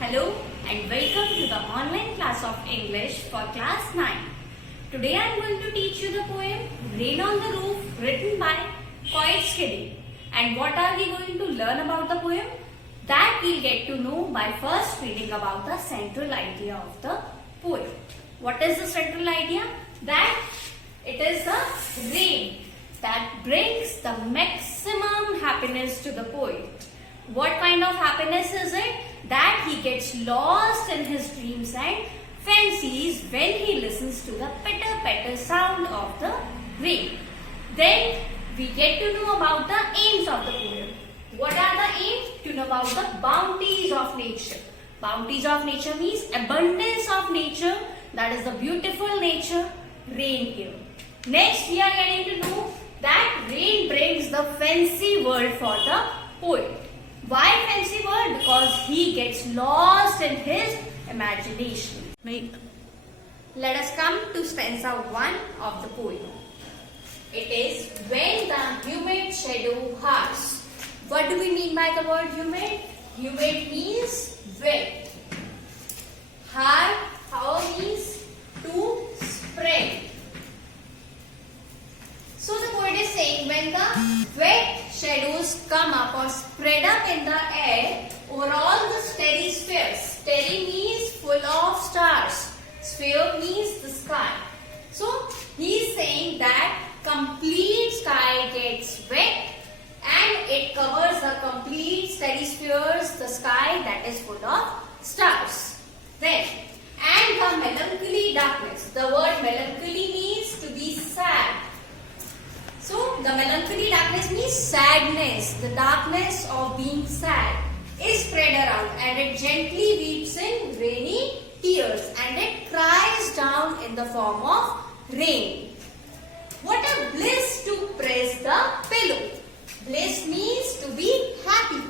Hello and welcome to the online class of English for class 9. Today I am going to teach you the poem Rain on the Roof written by Coit Skiddy. And what are we going to learn about the poem? That we'll get to know by first reading about the central idea of the poem. What is the central idea? That it is the rain that brings the maximum happiness to the poet. What kind of happiness is it? That he gets lost in his dreams and fancies when he listens to the pitter-patter sound of the rain. Then we get to know about the aims of the poem. What are the aims? To know about the bounties of nature. Bounties of nature means abundance of nature, that is the beautiful nature, rain here. Next we are getting to know that rain brings the fancy world for the poet. Why fancy world? Because he gets lost in his imagination. Let us come to stanza 1 of the poem. It is when the humid shadow hovers. What do we mean by the word humid? Humid means wet. Hover means to spread. So the poet is saying when the wet shadows come up or spread up in the air over all the starry spheres. Starry means full of stars. Sphere means the sky. So he is saying that complete sky gets wet and it covers the complete starry spheres, the sky that is full of stars. Then, and the melancholy darkness. The word melancholy means to be sad. So, the melancholy darkness means sadness. The darkness of being sad is spread around and it gently weeps in rainy tears and it cries down in the form of rain. What a bliss to press the pillow. Bliss means to be happy.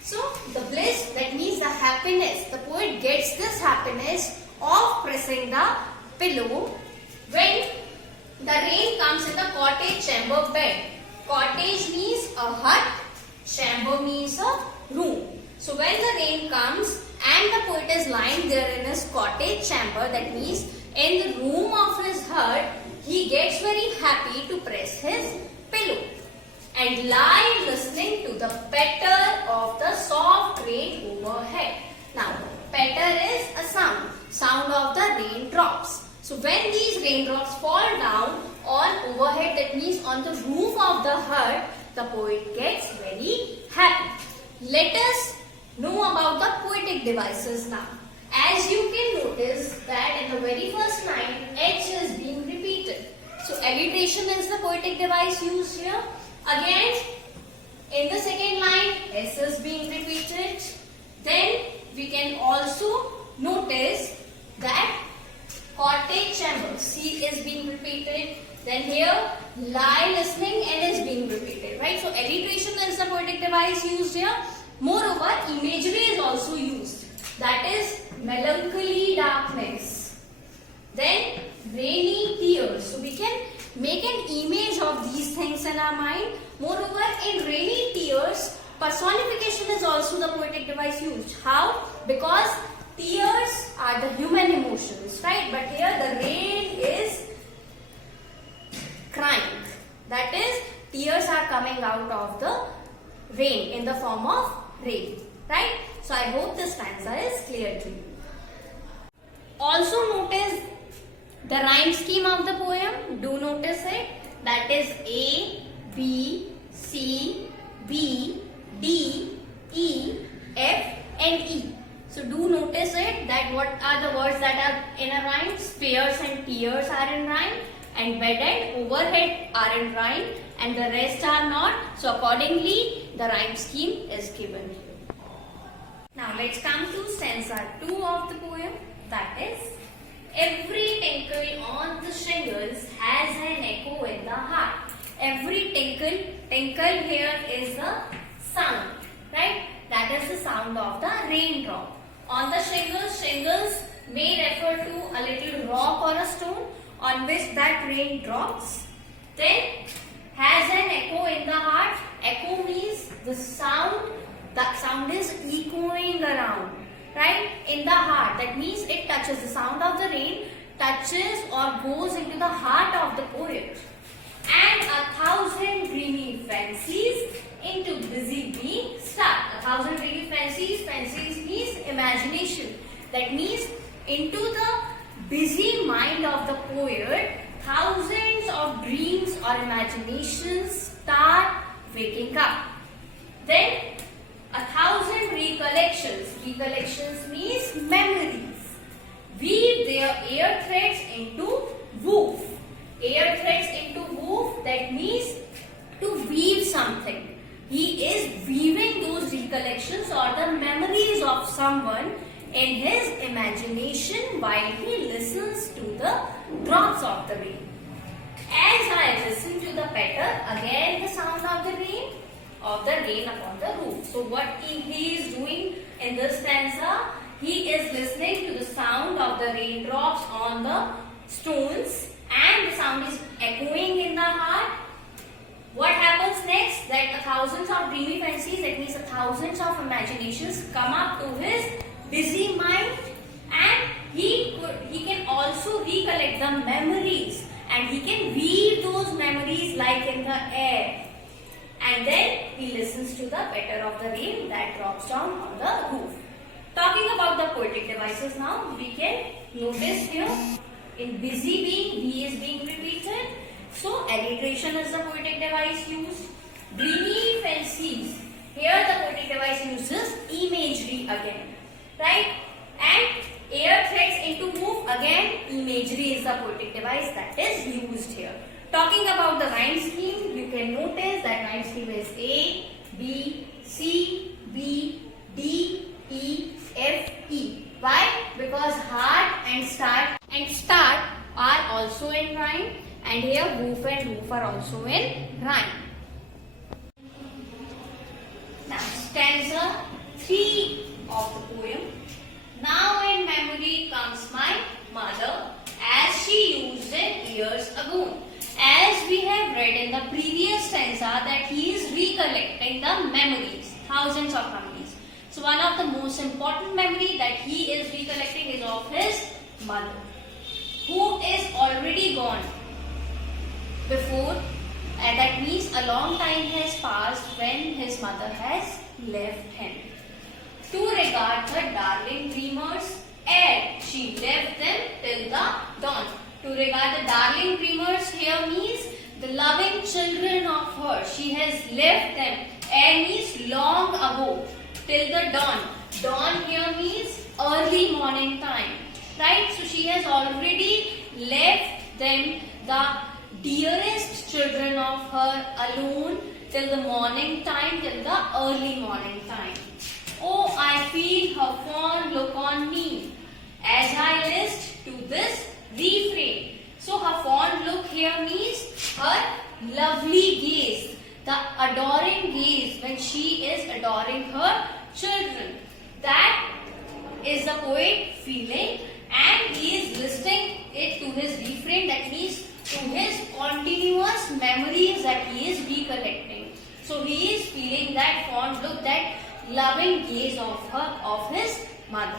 So, the bliss, that means the happiness. The poet gets this happiness of pressing the pillow when the rain comes in the cottage chamber bed. Cottage means a hut, chamber means a room. So when the rain comes and the poet is lying there in his cottage chamber, that means in the room of his hut, he gets very happy to press his pillow and lie listening to the patter of the soft rain overhead. Now, patter is a sound of the raindrops. So when these raindrops fall down on overhead, that means on the roof of the hut, the poet gets very happy. Let us know about the poetic devices now. As you can notice that in the very first line, H is being repeated. So alliteration is the poetic device used here. Again, in the second line, S is being repeated. Then we can also notice that cottage chamber, C is being repeated. Then here, lie listening, N is being repeated, right? So alliteration is the poetic device used here. Moreover, imagery is also used. That is melancholy darkness. Then rainy tears. So we can make an image of these things in our mind. Moreover, in rainy tears, personification is also the poetic device used. How? Because tears are the human emotions, right? But here the rain is crying. That is, tears are coming out of the rain in the form of rain, right? So I hope this stanza is clear to you. Also notice the rhyme scheme of the poem. Do notice it. That is A, B, C, B, D, E, F and E. So do notice it that what are the words that are in a rhyme. Spheres and tears are in rhyme and bed and overhead are in rhyme and the rest are not. So accordingly the rhyme scheme is given here. Now let's come to stanza 2 of the poem. That is, every tinkle on the shingles has an echo in the heart. Every tinkle here is the sound, right? That is the sound of the raindrop. On the shingles may refer to a little rock or a stone on which that rain drops. Then has an echo in the heart. Echo means the sound is echoing around. right? In the heart. That means it touches, the sound of the rain touches or goes into the heart of the poet. And 1,000 dreamy fancies into busy being start. 1,000 dreamy fancies, fancies means imagination. That means into the busy mind of the poet, thousands of dreams or imaginations start waking up. Then 1,000 recollections. Recollections means memories. Weave their air threads into woof. Air threads into woof, that means to weave something. He is weaving those recollections or the memories of someone in his imagination while he listens to the drops of the rain. As I listen to the patter, again the sound of the rain upon the roof. So what he is doing in this stanza, he is listening to the sound of the raindrops on the stones and the sound is echoing in the heart. What happens next? That thousands of dreamy fancies, that means thousands of imaginations come up to his busy mind, and he can also recollect the memories and he can weave those memories like in the air. And then he listens to the patter of the rain that drops down on the roof. Talking about the poetic devices now, we can notice here in busy being, he is being repeated. So alliteration is the poetic device used. Dreamy fancies, here the poetic device uses imagery again, right? And air threads into woof, again imagery is the poetic device that is used here. Talking about the rhyme scheme, you can notice that rhyme scheme is A, B, C, B, D, E, F, E. Why? Because heart and start are also in rhyme, and here woof and woof are also in rhyme. Now stanza 3 of the poem. Now in memory comes my mother as she used it years ago. As we have read in the previous stanza that he is recollecting the memories, thousands of memories. So one of the most important memory that he is recollecting is of his mother, who is already gone before, and that means a long time has passed when his mother has left him. To regard the darling dreamers, ere she left them till the dawn. To regard the darling dreamers here means the loving children of her. She has left them, ere means long ago, till the dawn. Dawn here means early morning time, right? So she has already left them, the dearest children of her, alone till the morning time, till the early morning time. Oh, I feel her fond look on me as I list to this refrain. So her fond look here means her lovely gaze, the adoring gaze when she is adoring her children. That is the poet feeling, and he is listing it to his refrain, that means to his continuous memories that he is recollecting. So he is feeling that fond look, that loving gaze of his mother,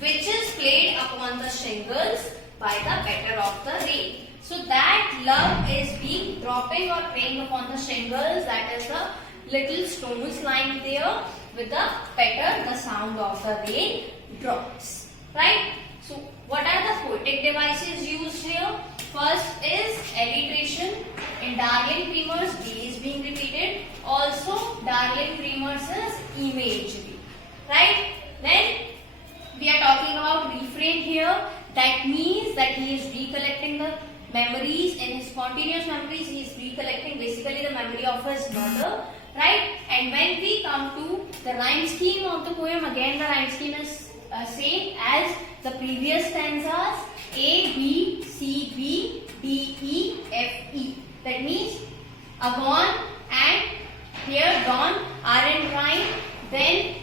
which is played upon the shingles by the patter of the rain. So that love is being dropping or playing upon the shingles, that is the little stones lying there with the patter, the sound of the rain drops, right? So what are the poetic devices used here? First is alliteration. In darling dreamers, D is being repeated. Also darling dreamers is imagery, right? Then we are talking about refrain here. That means that he is recollecting the memories. In his continuous memories, he is recollecting basically the memory of his mother, right? And when we come to the rhyme scheme of the poem, again the rhyme scheme is same as the previous stanzas. A, B, C, B, D, E, F, E. That means upon and here dawn are in rhyme, then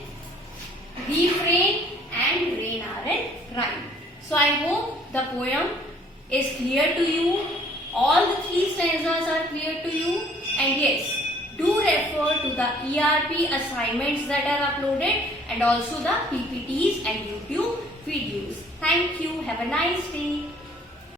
refrain and rain are in rhyme. So I hope the poem is clear to you. All the three stanzas are clear to you, and yes, do refer refer to the ERP assignments that are uploaded and also the PPTs and YouTube videos. Thank you. Have a nice day.